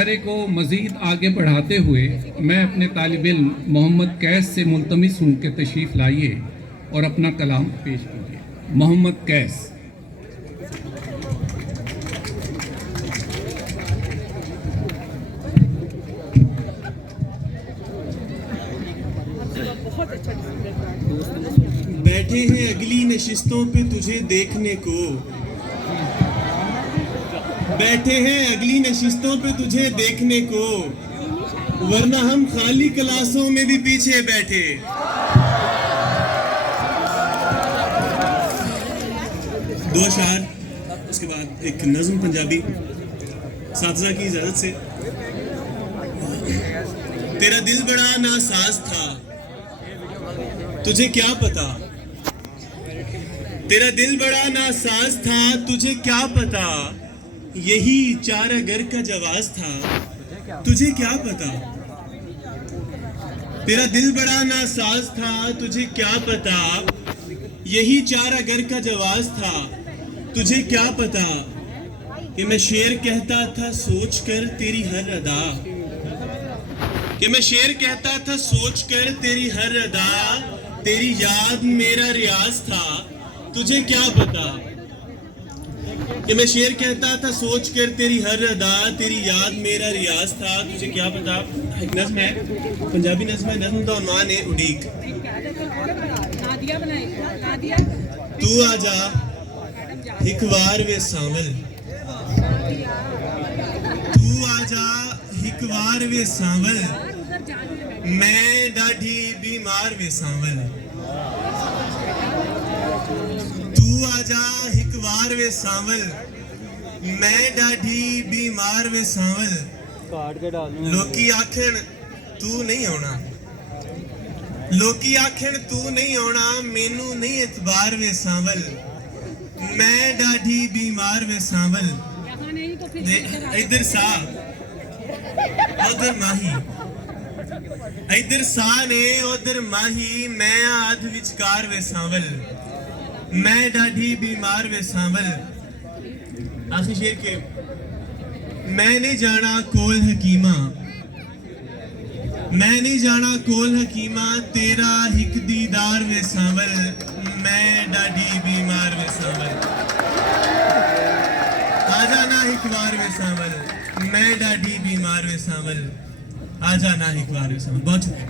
मुशायरे को मज़ीद आगे बढ़ाते हुए मैं अपने तालिब इल्म मोहम्मद कैस से मुल्तमिस हूँ कि तशरीफ़ लाइए और अपना कलाम पेश कीजिए। मोहम्मद कैस। बैठे हैं अगली नशिस्तों पे तुझे देखने को, बैठे हैं अगली नशिस्तों पे तुझे देखने को, वरना हम खाली क्लासों में भी पीछे बैठे। दो अशार, उसके बाद एक नज़्म पंजाबी साथज़ा की इजाजत से। तेरा दिल बड़ा नासाज था, तुझे क्या पता, तेरा दिल बड़ा नासाज था, तुझे क्या पता, यही चारा घर का जवाज था, तुझे क्या पता। तेरा दिल बड़ा नासाज था, तुझे क्या पता, यही चारा घर का जवाज था, तुझे क्या पता कि मैं शेर कहता था सोच कर तेरी हर अदा, कि मैं शेर कहता था सोच कर तेरी हर अदा, तेरी याद मेरा रियाज था, तुझे क्या पता। कि मैं शेर कहता था सोच कर तेरी हर अदा, तेरी याद मेरा रियाज था, तुझे क्या पता। एक नज़्म है, पंजाबी नज़्म है, नज़्म का उन्वान है उड़ीक। तू आजा एक वार वे सांवल, तू आजा एक वार वे सांवल, मैं डाढ़ी बीमार वे सांवल। तू आजा एक वार वे सांवल, मैं डाढ़ी बीमार वे सांवल। लोकी आखन तू नहीं आना, लोकी आखन तू नहीं आना, मैनू नहीं इतबार वे सांवल, मैं डाढ़ी बीमार वे सांवल। इधर सा उधर माही, इधर सा ने उधर माही, मैं आध विचकार वे सांवल, मैं डाढ़ी बीमार वे सांवल। आखिर शेर के, मैं नहीं जाना कोल हकीमा, मैं नहीं जाना कोल हकीमा, तेरा हिक दीदार वे सांवल, मैं डाढ़ी बीमार वे सांवल। आजा ना एक बार वे सांवल, मैं डाढ़ी बीमार वे सांवल, आजा ना एक बार वे सांवल। बहुत शुक्रिया।